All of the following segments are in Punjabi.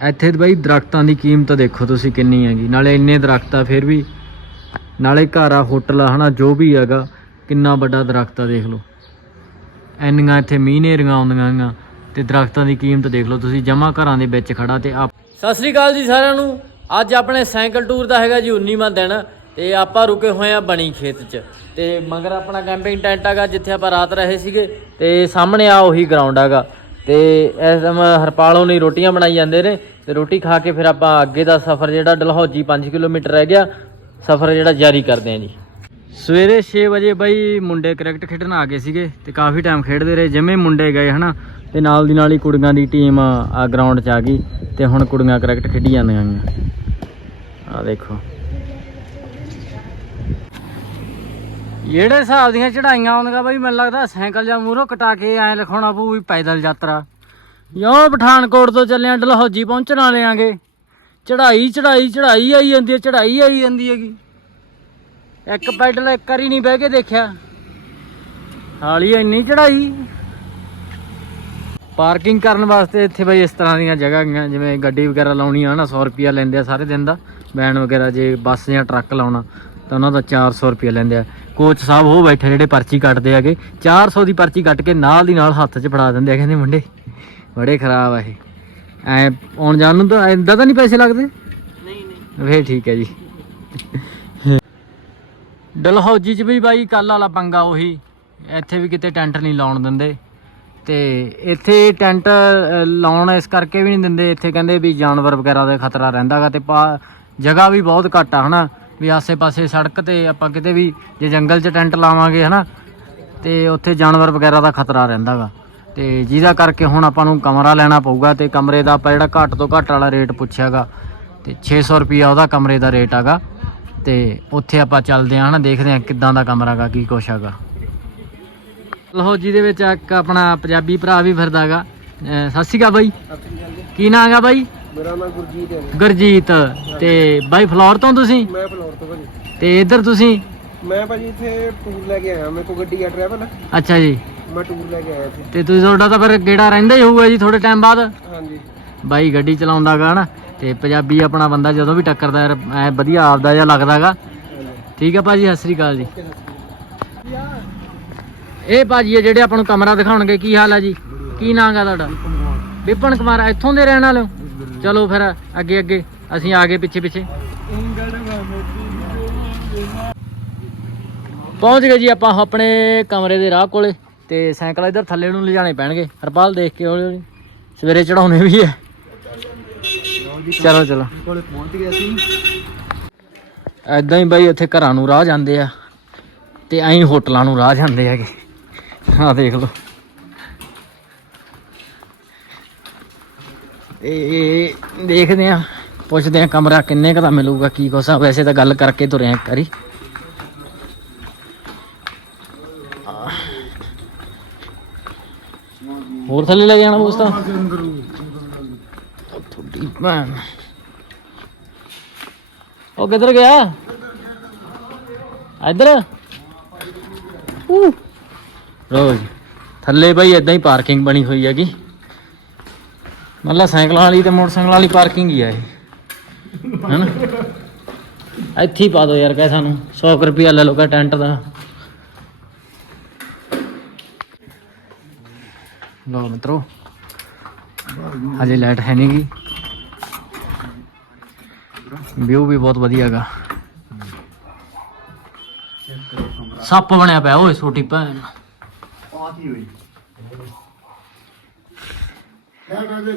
ਇੱਥੇ ਬਾਈ ਦਰਖਤਾਂ ਦੀ ਕੀਮਤ ਦੇਖੋ ਤੁਸੀਂ ਕਿੰਨੀ ਹੈਗੀ। ਨਾਲੇ ਇੰਨੇ ਦਰਖਤ ਆ, ਫਿਰ ਵੀ ਨਾਲੇ ਘਰ ਆ, ਹੋਟਲ ਆ, ਹਨਾ, ਜੋ ਵੀ ਹੈਗਾ, ਕਿੰਨਾ ਵੱਡਾ ਦਰਖਤ ਆ, ਦੇਖ ਲਓ। ਇੰਨੀਆਂ ਇੱਥੇ ਮੀਨੇਰੀਆਂ ਆਉਂਦੀਆਂ ਗੀਆਂ ਤੇ ਦਰਖਤਾਂ ਦੀ ਕੀਮਤ ਦੇਖ ਲਓ ਤੁਸੀਂ ਜਮਾ ਘਰਾਂ ਦੇ ਵਿੱਚ ਖੜਾ ਤੇ ਆਪ ਸਤਿ ਸ੍ਰੀ ਅਕਾਲ ਜੀ ਸਾਰਿਆਂ ਨੂੰ। ਅੱਜ ਆਪਣੇ ਸਾਈਕਲ ਟੂਰ ਦਾ ਹੈਗਾ ਜੀ 19ਵਾਂ ਦਿਨ ਤੇ ਆਪਾਂ ਰੁਕੇ ਹੋਏ ਆ ਬਣੀ ਖੇਤ 'ਚ। ਤੇ ਮਗਰ ਆਪਣਾ ਕੈਂਪਿੰਗ ਟੈਂਟ ਹੈਗਾ ਜਿੱਥੇ ਆਪਾਂ ਰਾਤ ਰਹੇ ਸੀਗੇ ਤੇ ਸਾਹਮਣੇ ਆ ਉਹੀ ਗਰਾਊਂਡ ਹੈਗਾ। ਤੇ ਇਸ ਟਾਈਮ ਹਰਪਾਲ ਹੋਣੀ ਰੋਟੀਆਂ ਬਣਾਈ ਜਾਂਦੇ ਨੇ ਤੇ ਰੋਟੀ ਖਾ ਕੇ ਫਿਰ ਆਪਾਂ ਅੱਗੇ ਦਾ ਸਫ਼ਰ ਜਿਹੜਾ ਡਲਹੌਜੀ 5 ਕਿਲੋਮੀਟਰ ਰਹਿ ਗਿਆ, ਸਫ਼ਰ ਜਿਹੜਾ ਜਾਰੀ ਕਰਦੇ ਆਂ ਜੀ। ਸਵੇਰੇ 6 ਵਜੇ ਬਾਈ ਮੁੰਡੇ ਕ੍ਰਿਕਟ ਖੇਡਣ ਆ ਗਏ ਸੀਗੇ ਤੇ ਕਾਫੀ ਟਾਈਮ ਖੇਡਦੇ ਰਹੇ ਜਿਵੇਂ ਮੁੰਡੇ ਗਏ ਹਨਾ, ਤੇ ਨਾਲ ਦੀ ਨਾਲ ਹੀ ਕੁੜੀਆਂ ਦੀ ਟੀਮ ਆ ਗਰਾਊਂਡ 'ਚ ਆ ਗਈ ਤੇ ਹੁਣ ਕੁੜੀਆਂ ਕ੍ਰਿਕਟ ਖੇਡੀ ਜਾਂਦੀਆਂ ਆ ਆ ਦੇਖੋ। ਜਿਹੜੇ ਹਿਸਾਬ ਦੀਆਂ ਚੜਾਈਆਂ ਆਉਂਦੀਆਂ ਬਾਈ ਮੈਨੂੰ ਲੱਗਦਾ ਸਾਈਕਲ ਜਾਂ ਮੂਹਰੋਂ ਕਟਾ ਕੇ ਐ ਲਿਖਾਉਣਾ ਪਊ ਵੀ ਪੈਦਲ ਯਾਤਰਾ। ਯੋ ਪਠਾਨਕੋਟ ਤੋਂ ਚੱਲੇ ਆਂ ਡਲਹੌਜੀ ਪਹੁੰਚਣ ਵਾਲੇ ਆਂਗੇ। ਚੜਾਈ ਚੜਾਈ ਚੜਾਈ ਆਈ ਜਾਂਦੀ ਹੈ ਚੜਾਈ ਆਈ ਜਾਂਦੀ ਹੈਗੀ। ਇੱਕ ਪੈਡਲ ਇੱਕ ਵਾਰੀ ਨਹੀਂ ਬਹਿ ਕੇ ਦੇਖਿਆ। ਹਾਲੀ ਇੰਨੀ ਚੜਾਈ ਪਾਰਕਿੰਗ ਕਰਨ ਵਾਸਤੇ ਇੱਥੇ ਬਈ ਇਸ ਤਰ੍ਹਾਂ ਦੀਆਂ ਜਗ੍ਹਾ ਹੈਗੀਆਂ ਜਿਵੇਂ ਗੱਡੀ ਵਗੈਰਾ ਲਾਉਣੀ ਆ ਨਾ 100 ਰੁਪਿਆ ਲੈਂਦੇ ਆ ਸਾਰੇ ਦਿਨ ਦਾ। ਵੈਨ ਵਗੈਰਾ ਜੇ ਬੱਸ ਜਾਂ ਟਰੱਕ ਲਾਉਣਾ ਤਾਂ ਉਹਨਾਂ ਦਾ 400 ਰੁਪਿਆ ਲੈਂਦੇ ਆ। ਕੋਚ ਸਾਹਿਬ ਉਹ ਬੈਠੇ ਜਿਹੜੇ ਪਰਚੀ ਕੱਟਦੇ ਹੈਗੇ। 400 ਦੀ ਪਰਚੀ ਕੱਟ ਕੇ ਨਾਲ ਦੀ ਨਾਲ ਹੱਥ 'ਚ ਫੜਾ ਦਿੰਦੇ ਆ ਕਹਿੰਦੇ ਮੁੰਡੇ। ਬੜੇ ਖਰਾਬ ਆ ਇਹ। ਐ ਆਉਣ ਜਾਣ ਨੂੰ ਤਾਂ ਇਦਾਂ ਤਾਂ ਨਹੀਂ ਪੈਸੇ ਲੱਗਦੇ? ਨਹੀਂ ਨਹੀਂ। ਫੇਰ ਠੀਕ ਹੈ ਜੀ। ਡਲਹੌਜੀ ਚ ਵੀ ਬਾਈ ਕੱਲ ਵਾਲਾ ਪੰਗਾ ਉਹੀ। ਇੱਥੇ ਵੀ ਕਿਤੇ ਟੈਂਟ ਨਹੀਂ ਲਾਉਣ ਦਿੰਦੇ। ਤੇ ਇੱਥੇ ਟੈਂਟ ਲਾਉਣ ਇਸ ਕਰਕੇ ਵੀ ਨਹੀਂ ਦਿੰਦੇ। ਇੱਥੇ ਕਹਿੰਦੇ ਵੀ ਜਾਨਵਰ ਵਗੈਰਾ ਦਾ ਖਤਰਾ ਰਹਿੰਦਾਗਾ ਤੇ ਜਗ੍ਹਾ ਵੀ ਬਹੁਤ ਘੱਟ ਆ ਹਨਾ। ਵੀ ਆਸੇ-ਪਾਸੇ ਸੜਕ ਤੇ ਆਪਾਂ ਕਿਤੇ ਵੀ ਜੇ ਜੰਗਲ 'ਚ ਟੈਂਟ ਲਾਵਾਂਗੇ ਹਨਾ ਤੇ ਉੱਥੇ ਜਾਨਵਰ ਵਗੈਰਾ ਦਾ ਖਤਰਾ ਰਹਿੰਦਾਗਾ। ਤੇ ਜਿਹਦਾ ਕਰਕੇ ਹੁਣ ਆਪਾਂ ਨੂੰ ਕਮਰਾ ਲੈਣਾ ਪਊਗਾ ਤੇ ਕਮਰੇ ਦਾ ਆਪਾਂ ਜਿਹੜਾ ਘੱਟ ਤੋਂ ਘੱਟ ਵਾਲਾ ਰੇਟ ਪੁੱਛਿਆਗਾ ਤੇ 600 ਰੁਪਿਆ ਉਹਦਾ ਕਮਰੇ ਦਾ ਰੇਟ ਹੈਗਾ ਤੇ ਉੱਥੇ ਆਪਾਂ ਚੱਲਦੇ ਆਂ ਹਨਾ ਦੇਖਦੇ ਆਂ ਕਿੱਦਾਂ ਦਾ ਕਮਰਾ ਗਾ ਕੀ ਕੁਛ ਹੈਗਾ ਲਹੌਜੀ ਦੇ ਵਿੱਚ ਇੱਕ ਆਪਣਾ ਪੰਜਾਬੀ ਭਰਾ ਵੀ ਫਿਰਦਾਗਾ। ਸਤਿ ਸ਼੍ਰੀ ਅਕਾਲ ਬਾਈ। ਕੀ ਨਾਂ ਹੈਗਾ ਬਾਈ? ਮੇਰਾ ਨਾਮ ਗੁਰਜੀਤ ਹੈ ਗੁਰਜੀਤ ਤੇ ਬਾਈ ਫਲੋਰ ਤੋਂ ਤੁਸੀਂ? ਮੈਂ ਫਲੋਰ ਤੋਂ ਭਾਜੀ। ਤੇ ਇੱਧਰ ਤੁਸੀਂ? ਮੈਂ ਭਾਜੀ ਇੱਥੇ ਟੂਰ ਲੈ ਕੇ ਆਇਆ ਮੇਰੇ ਕੋਲ ਗੱਡੀ ਆ ਟਰੈਵਲ ਅੱਛਾ ਜੀ। ਮੈਂ ਟੂਰ ਲੈ ਕੇ ਆਇਆ ਇੱਥੇ। ਤੇ ਤੁਸੀਂ ਤੁਹਾਡਾ ਤਾਂ ਫਿਰ ਗੇੜਾ ਰਹਿੰਦਾ ਹੀ ਹੋਊਗਾ ਜੀ ਥੋੜੇ ਟਾਈਮ ਬਾਅਦ। ਹਾਂਜੀ। ਬਾਈ ਗੱਡੀ ਚਲਾਉਂਦਾਗਾ ਹਨਾ ਤੇ ਪੰਜਾਬੀ ਆਪਣਾ ਬੰਦਾ ਜਦੋਂ ਵੀ ਟੱਕਰਦਾ ਐ ਵਧੀਆ ਆਪਦਾ ਜਿਹਾ ਲੱਗਦਾਗਾ ਠੀਕ ਹੈ ਭਾਜੀ ਸਤਿ ਸ੍ਰੀ ਅਕਾਲ ਜੀ। ਇਹ ਭਾਜੀ ਇਹ ਜਿਹੜੇ ਆਪਾਂ ਨੂੰ ਕਮਰਾ ਦਿਖਾਉਣਗੇ ਕੀ ਹਾਲ ਹੈ ਜੀ? ਕੀ ਨਾਂ ਗਾ ਤੁਹਾਡਾ? ਵਿਪਨ ਕੁਮਾਰ ਇੱਥੋਂ ਦੇ ਰਹਿਣ ਵਾਲੇ ਹੋ? ਚਲੋ ਫਿਰ, ਅੱਗੇ ਅੱਗੇ। ਅਸੀਂ ਆ ਗਏ ਪਿੱਛੇ ਪਿੱਛੇ। ਪਹੁੰਚ ਗਏ ਜੀ ਆਪਾਂ ਆਪਣੇ ਕਮਰੇ ਦੇ ਰਾਹ ਕੋਲੇ ਤੇ ਸਾਈਕਲ ਇਧਰ ਥੱਲੇ ਨੂੰ ਲਿਜਾਣੇ ਪੈਣਗੇ। ਹਰਪਾਲ, ਦੇਖ ਕੇ ਹੌਲੀ ਹੌਲੀ ਸਵੇਰੇ ਚੜਾਉਣੇ ਵੀ ਹੈ। ਚਲੋ ਚਲੋ। ਕੋਲੇ ਪਹੁੰਚ ਗਿਆ ਸੀ ਐਦਾਂ ਹੀ ਬਾਈ ਉੱਥੇ ਘਰਾਂ ਨੂੰ ਰਾਹ ਜਾਂਦੇ ਆ ਤੇ ਐਂ ਹੋਟਲਾਂ ਨੂੰ ਰਾਹ ਜਾਂਦੇ ਹੈਗੇ। ਆਹ ਦੇਖ ਲਓ। ਇਹ ਦੇਖਦੇ ਆ ਪੁੱਛਦੇ ਆ ਕਮਰਾ ਕਿੰਨੇ ਕੁ ਦਾ ਮਿਲੂਗਾ, ਕੀ ਕੁਛ ਵੈਸੇ ਤਾਂ ਗੱਲ ਕਰਕੇ ਤੁਰੇ ਆ ਇੱਕ ਵਾਰੀ। ਹੋਰ ਥੱਲੇ ਲੈ ਜਾਣਾ ਦੋਸਤਾ ਉਹ ਤੁਹਾਡੀ ਭੈਣ। ਉਹ ਕਿੱਧਰ ਗਿਆ? ਇੱਧਰ? ਰੋਜ਼ ਥੱਲੇ ਬਈ ਇਦਾਂ ਹੀ ਪਾਰਕਿੰਗ ਬਣੀ ਹੋਈ ਹੈਗੀ। ਮਤਲਬ ਸਾਈਕਲਾਂ ਵਾਲੀ ਤੇ ਮੋਟਰਸਾਈਕਲਾਂ ਵਾਲੀ ਪਾਰਕਿੰਗ ਹੀ ਆ ਇਹ। ਹੈਨਾ? ਇੱਥੇ ਹੀ ਪਾ ਦਿਓ ਯਾਰ ਕਹੇ ਸਾਨੂੰ 100 ਰੁਪਿਆ ਲੈ ਲਓ ਟੈਂਟ ਦਾ। ਲਓ ਮਿੱਤਰੋ, ਹਜੇ ਲਾਈਟ ਹੈ ਨਹੀਂਗੀ ਵਿਊ ਵੀ ਬਹੁਤ ਵਧੀਆ ਹੈਗਾ ਸੱਪ ਬਣਿਆ ਪਿਆ ਓਏ, ਛੋਟੀ ਭੈਣ। ਆਤੀ ਹੋਈ ਲੈਟ ਆ ਲੈਟ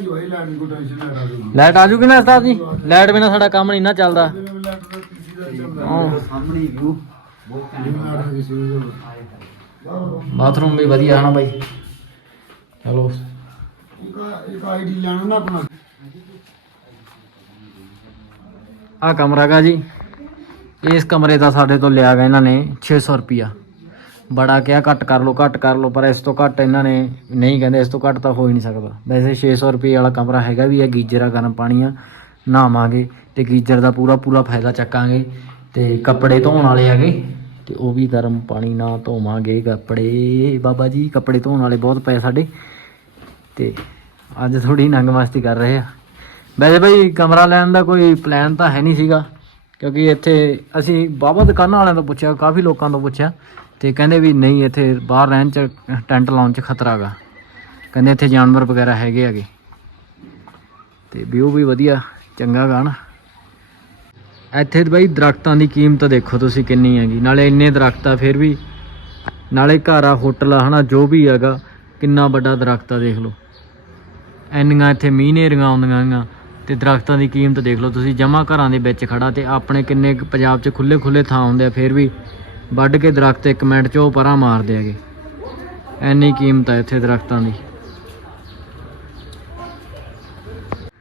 ਟੈਨਸ਼ਨ ਲੈ ਰਹਾ ਲਾਈਟ ਆ ਜੂਗੀ ਨਾ ਉਸਤਾਦ ਜੀ? ਲਾਈਟ ਬਿਨਾ ਸਾਡਾ ਕੰਮ ਨਹੀਂ ਨਾ ਚੱਲਦਾ। ਹਾਂ। ਸਾਹਮਣੇ ਵਿਊ ਬਾਥਰੂਮ ਵੀ ਵਧੀਆ ਹੈ ਨਾ ਬਾਈ। ਚਲੋ। ਇੱਕ ਆਈਡੀ ਲੈਣਾ ਨਾ ਆਪਣਾ। ਆ ਕਮਰਾ ਗਾ ਜੀ। ਇਸ ਕਮਰੇ ਦਾ ਸਾਡੇ ਤੋਂ ਲਿਆ ਗਿਆ ਇਹਨਾਂ ਨੇ 600 ਰੁਪਿਆ ਬੜਾ ਕਿਹਾ, ਘੱਟ ਕਰ ਲਓ, ਘੱਟ ਕਰ ਲਓ, ਪਰ ਇਸ ਤੋਂ ਘੱਟ ਇਹਨਾਂ ਨੇ ਨਹੀਂ ਕਹਿੰਦੇ, ਇਸ ਤੋਂ ਘੱਟ ਤਾਂ ਹੋ ਹੀ ਨਹੀਂ ਸਕਦਾ। ਵੈਸੇ 600 ਰੁਪਏ ਵਾਲਾ ਕਮਰਾ ਹੈਗਾ ਵੀ ਹੈ, ਗੀਜ਼ਰ ਆ ਗਰਮ ਪਾਣੀ ਆ ਨਹਾਵਾਂਗੇ ਤੇ ਗੀਜ਼ਰ ਦਾ ਪੂਰਾ ਪੂਰਾ ਫਾਇਦਾ ਚੱਕਾਂਗੇ ਤੇ ਕੱਪੜੇ ਧੋਣ ਵਾਲੇ ਹੈਗੇ ਤੇ ਉਹ ਵੀ ਗਰਮ ਪਾਣੀ ਨਾਲ ਧੋਵਾਂਗੇ ਕੱਪੜੇ। ਬਾਬਾ ਜੀ, ਕੱਪੜੇ ਧੋਣ ਵਾਲੇ ਬਹੁਤ ਪਏ ਸਾਡੇ ਤੇ ਅੱਜ ਥੋੜੀ ਨੰਗ ਮਸਤੀ ਕਰ ਰਹੇ ਆ। ਵੈਸੇ ਬਈ ਕਮਰਾ ਲੈਣ ਦਾ ਕੋਈ ਪਲਾਨ ਤਾਂ ਹੈ ਨਹੀਂ ਸੀਗਾ, ਕਿਉਂਕਿ ਇੱਥੇ ਅਸੀਂ ਬਾਬਾ ਦੁਕਾਨਾਂ ਵਾਲਿਆਂ ਤੋਂ ਪੁੱਛਿਆ, ਕਾਫੀ ਲੋਕਾਂ ਤੋਂ ਪੁੱਛਿਆ ਤੇ ਕਹਿੰਦੇ ਵੀ ਨਹੀਂ, ਇੱਥੇ ਬਾਹਰ ਰਹਿਣ ਚ, ਟੈਂਟ ਲਾਉਣ ਚ ਖਤਰਾ ਗਾ ਕਹਿੰਦੇ ਇੱਥੇ ਜਾਨਵਰ ਵਗੈਰਾ ਹੈਗੇ ਹੈਗੇ। ਤੇ ਵਿਊ ਵੀ ਵਧੀਆ, ਚੰਗਾ ਗਾ ਨਾ। ਇੱਥੇ ਬਈ ਦਰਖਤਾਂ ਦੀ ਕੀਮਤ ਦੇਖੋ ਤੁਸੀਂ ਕਿੰਨੀ ਹੈਗੀ। ਨਾਲੇ ਇੰਨੇ ਦਰਖਤ ਆ, ਫਿਰ ਵੀ ਨਾਲੇ ਘਰ ਆ, ਹੋਟਲ ਆ, ਹਨਾ, ਜੋ ਵੀ ਹੈਗਾ, ਕਿੰਨਾ ਵੱਡਾ ਦਰਖਤ ਆ, ਦੇਖ ਲਓ। ਇੰਨੀਆਂ ਇੱਥੇ ਮੀਨੇਰੀਆਂ ਆਉਂਦੀਆਂ ਹੈਗੀਆਂ। ਤੇ ਦਰਖਤਾਂ ਦੀ ਕੀਮਤ ਦੇਖ ਲਓ ਤੁਸੀਂ ਜਮਾ ਘਰਾਂ ਦੇ ਵਿੱਚ ਖੜਾ ਤੇ ਆਪਣੇ ਕਿੰਨੇ ਕੁ ਪੰਜਾਬ 'ਚ ਖੁੱਲੇ ਖੁੱਲੇ ਥਾਂ ਹੁੰਦੇ ਆ, ਫਿਰ ਵੀ ਵੱਢ ਕੇ ਦਰਖਤ ਇੱਕ ਮਿੰਟ 'ਚ ਉਹ ਪਰਾਂ ਮਾਰਦੇ ਹੈਗੇ ਐਨੀ ਕੀਮਤ ਹੈ ਇੱਥੇ ਦਰਖਤਾਂ ਦੀ।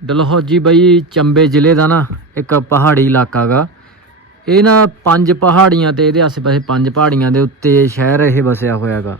ਡਲਹੌਜੀ ਬਈ ਚੰਬੇ ਜ਼ਿਲ੍ਹੇ ਦਾ ਨਾ ਇੱਕ ਪਹਾੜੀ ਇਲਾਕਾ ਗਾ। ਇਹ ਨਾ ਪੰਜ ਪਹਾੜੀਆਂ ਤੇ ਇਹਦੇ ਆਸੇ-ਪਾਸੇ ਪੰਜ ਪਹਾੜੀਆਂ ਦੇ ਉੱਤੇ ਸ਼ਹਿਰ ਇਹ ਵਸਿਆ ਹੋਇਆ ਗਾ।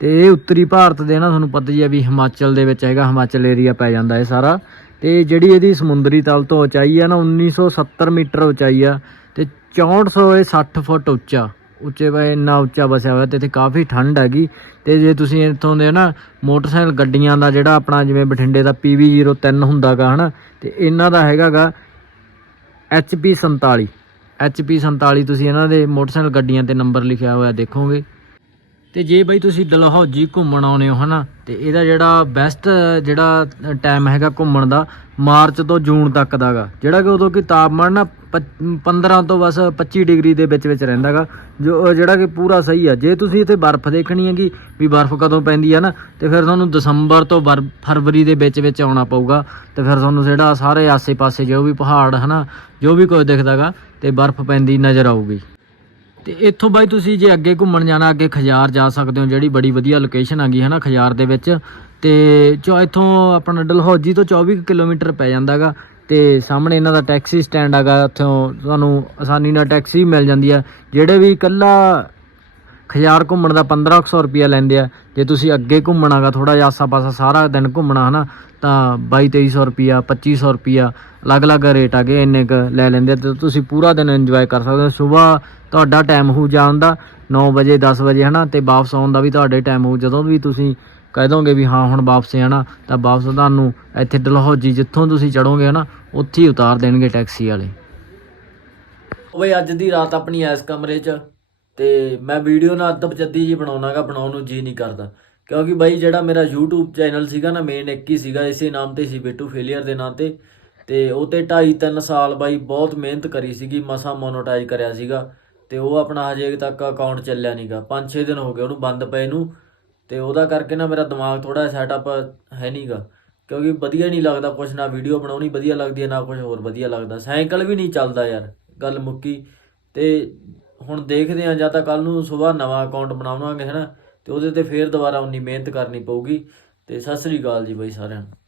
ਤੇ ਇਹ ਉੱਤਰੀ ਭਾਰਤ ਦੇ ਨਾ ਤੁਹਾਨੂੰ ਪਤਾ ਹੀ ਆ ਵੀ ਹਿਮਾਚਲ ਦੇ ਵਿੱਚ ਹੈਗਾ, ਹਿਮਾਚਲ ਏਰੀਆ ਪੈ ਜਾਂਦਾ ਇਹ ਸਾਰਾ। ਤੇ ਜਿਹੜੀ ਇਹਦੀ ਸਮੁੰਦਰੀ ਤਲ ਤੋਂ ਉਚਾਈ ਆ ਨਾ 1970 ਮੀਟਰ ਉਚਾਈ ਆ ਤੇ 6400 ਇਹ 60 ਫੁੱਟ ਉੱਚਾ। ਉੱਚੇ ਵੇ ਇੰਨਾ ਉੱਚਾ ਵਸਿਆ ਹੋਇਆ ਤੇ ਇੱਥੇ ਕਾਫੀ ਠੰਡ ਹੈਗੀ। ਤੇ ਜੇ ਤੁਸੀਂ ਇੱਥੋਂ ਦੇ ਨਾ ਮੋਟਰਸਾਈਕਲ ਗੱਡੀਆਂ ਦਾ ਜਿਹੜਾ ਆਪਣਾ ਜਿਵੇਂ ਬਠਿੰਡੇ ਦਾ PV03 ਹੁੰਦਾਗਾ ਹਨਾ, ਤੇ ਇਹਨਾਂ ਦਾ ਹੈਗਾਗਾ HP 47 HP 47 ਤੁਸੀਂ ਇਹਨਾਂ ਦੇ ਮੋਟਰਸਾਈਕਲ ਗੱਡੀਆਂ ਤੇ ਨੰਬਰ ਲਿਖਿਆ ਹੋਇਆ ਦੇਖੋਗੇ। ਤੇ ਜੇ ਬਈ ਤੁਸੀਂ ਡਲਹੌਜੀ ਘੁੰਮਣ ਆਉਨੇ ਹੋ, ਹਨਾ, ਤੇ ਇਹਦਾ ਜਿਹੜਾ ਬੈਸਟ ਜਿਹੜਾ ਟਾਈਮ ਹੈਗਾ ਘੁੰਮਣ ਦਾ, ਮਾਰਚ ਤੋਂ ਜੂਨ ਤੱਕ ਦਾਗਾ ਜਿਹੜਾ ਕਿ ਉਦੋਂ ਕਿ ਤਾਪਮਾਨ ਨਾ 15 ਤੋਂ ਬਸ 25 ਡਿਗਰੀ ਦੇ ਵਿੱਚ ਵਿੱਚ ਰਹਿੰਦਾਗਾ। ਜੋ ਜਿਹੜਾ ਕਿ ਪੂਰਾ ਸਹੀ ਆ। ਜੇ ਤੁਸੀਂ ਇੱਥੇ ਬਰਫ਼ ਦੇਖਣੀ ਹੈਗੀ, ਵੀ ਬਰਫ਼ ਕਦੋਂ ਪੈਂਦੀ ਆ ਨਾ, ਤੇ ਫਿਰ ਤੁਹਾਨੂੰ ਦਸੰਬਰ ਤੋਂ ਬਰ- ਫਰਵਰੀ ਦੇ ਵਿੱਚ ਵਿੱਚ ਆਉਣਾ ਪਊਗਾ। ਤੇ ਫਿਰ ਤੁਹਾਨੂੰ ਜਿਹੜਾ ਸਾਰੇ ਆਸੇ-ਪਾਸੇ ਜੋ ਵੀ ਪਹਾੜ, ਹਨਾ, ਜੋ ਵੀ ਕੁਝ ਦਿਖਦਾਗਾ, ਤੇ ਬਰਫ਼ ਪੈਂਦੀ ਨਜ਼ਰ ਆਊਗੀ। ਤੇ ਇੱਥੋਂ ਬਾਈ ਤੁਸੀਂ ਜੇ ਅੱਗੇ ਘੁੰਮਣ ਜਾਣਾ, ਅੱਗੇ ਖਜਾਰ ਜਾ ਸਕਦੇ ਹੋ, ਜਿਹੜੀ ਬੜੀ ਵਧੀਆ ਲੋਕੇਸ਼ਨ ਹੈਗੀ ਹੈ ਨਾ ਖਜਾਰ ਦੇ ਵਿੱਚ। ਤੇ ਚੋ ਇੱਥੋਂ ਆਪਣਾ ਡਲਹੌਜੀ ਤੋਂ 24 ਕੁ ਕਿਲੋਮੀਟਰ ਪੈ ਜਾਂਦਾਗਾ। ਤੇ ਸਾਹਮਣੇ ਇਹਨਾਂ ਦਾ ਟੈਕਸੀ ਸਟੈਂਡ ਹੈਗਾ, ਉੱਥੋਂ ਤੁਹਾਨੂੰ ਆਸਾਨੀ ਨਾਲ ਟੈਕਸੀ ਮਿਲ ਜਾਂਦੀ ਆ। ਜਿਹੜੇ ਵੀ ਇਕੱਲਾ ਖਜਾਰ ਘੁੰਮਣ ਦਾ 1500 ਰੁਪਿਆ ਲੈਂਦੇ ਆ, ਜੇ ਤੁਸੀਂ ਅੱਗੇ ਘੁੰਮਣਾਗਾ ਥੋੜਾ ਜਿਹਾ ਆਸਾ-ਪਾਸਾ ਸਾਰਾ ਦਿਨ ਘੁੰਮਣਾ ਹਨਾ, ਤਾਂ 22-2300 ਰੁਪਿਆ 2500 ਰੁਪਿਆ ਅਲੱਗ-ਅਲੱਗ ਰੇਟ ਆਗੇ ਇੰਨੇ ਕ ਲੈ ਲੈਂਦੇ ਆ ਤੇ ਤੁਸੀਂ ਪੂਰਾ ਦਿਨ ਇੰਜੋਏ ਕਰ ਸਕਦੇ ਹੋ। ਸਵੇਰ ਤੁਹਾਡਾ ਟਾਈਮ ਹੋ ਜਾਣ ਦਾ 9 ਵਜੇ 10 ਵਜੇ ਹਨਾ, ਤੇ ਵਾਪਸ ਆਉਣ ਦਾ ਵੀ ਤੁਹਾਡੇ ਟਾਈਮ ਹੋ ਜਦੋਂ ਵੀ ਤੁਸੀਂ ਕਹਿ ਦੋਗੇ ਵੀ ਹਾਂ, ਹੁਣ ਵਾਪਸ ਆਣਾ ਤਾਂ ਵਾਪਸ ਤੁਹਾਨੂੰ ਇੱਥੇ ਡਲਹੌਜੀ, ਜਿੱਥੋਂ ਤੁਸੀਂ ਚੜੋਗੇ ਨਾ ਉੱਥੇ ਹੀ ਉਤਾਰ ਦੇਣਗੇ ਟੈਕਸੀ ਵਾਲੇ। ਬਈ ਅੱਜ ਦੀ ਰਾਤ ਆਪਣੀ ਐਸ ਕਮਰੇ 'ਚ, ਤੇ ਮੈਂ ਵੀਡੀਓ ਨਾ ਅਦਬ ਜੱਦੀ ਜੀ ਬਣਾਉਣਾਗਾ ਬਣਾਉਣ ਨੂੰ ਜੀ ਨਹੀਂ ਕਰਦਾ। ਕਿਉਂਕਿ ਬਾਈ ਜਿਹੜਾ ਮੇਰਾ YouTube ਚੈਨਲ ਸੀਗਾ ਨਾ ਮੇਨ ਇੱਕ ਹੀ ਸੀਗਾ, ਇਸੇ ਨਾਮ ਤੇ ਸੀ ਬੇਟੂ ਫੇਲੀਅਰ ਦੇ ਨਾਂ ਤੇ। ਤੇ ਉਹ ਤੇ 2.5 3 ਸਾਲ ਬਾਈ ਬਹੁਤ ਮਿਹਨਤ ਕਰੀ ਸੀਗੀ, ਮਸਾ ਮੋਨੋਟਾਈਜ਼ ਕਰਿਆ ਸੀਗਾ। ਤੇ ਉਹ ਆਪਣਾ ਹਜੇ ਤੱਕ ਅਕਾਊਂਟ ਚੱਲਿਆ ਨਹੀਂਗਾ 5-6 ਦਿਨ ਹੋ ਗਏ ਉਹਨੂੰ ਬੰਦ ਪਏ ਨੂੰ। ਤੇ ਉਹਦਾ ਕਰਕੇ ਨਾ ਮੇਰਾ ਦਿਮਾਗ ਥੋੜਾ ਸੈਟਅਪ ਹੈ ਨਹੀਂਗਾ ਕਿਉਂਕਿ ਵਧੀਆ ਨਹੀਂ ਲੱਗਦਾ ਕੁਛ, ਨਾ ਵੀਡੀਓ ਬਣਾਉਣੀ ਵਧੀਆ ਲੱਗਦੀ ਹੈ, ਨਾ ਕੁਝ ਹੋਰ ਵਧੀਆ ਲੱਗਦਾ। ਸਾਈਕਲ ਵੀ ਨਹੀਂ ਚੱਲਦਾ ਯਾਰ, ਗੱਲ ਮੁੱਕੀ। ਤੇ ਹੁਣ ਦੇਖਦੇ ਆ ਜਾਂ ਤਾਂ ਕੱਲ ਨੂੰ ਸਵੇਰ ਨਵਾਂ ਅਕਾਊਂਟ ਬਣਾਵਾਂਗੇ ਹਨਾ ਤੇ ਉਹਦੇ ਤੇ ਫੇਰ ਦੁਬਾਰਾ ਉਨੀ ਮਿਹਨਤ ਕਰਨੀ ਪਊਗੀ। ਤੇ ਸਤਿ ਸ੍ਰੀ ਅਕਾਲ ਜੀ ਬਾਈ ਸਾਰਿਆਂ ਨੂੰ।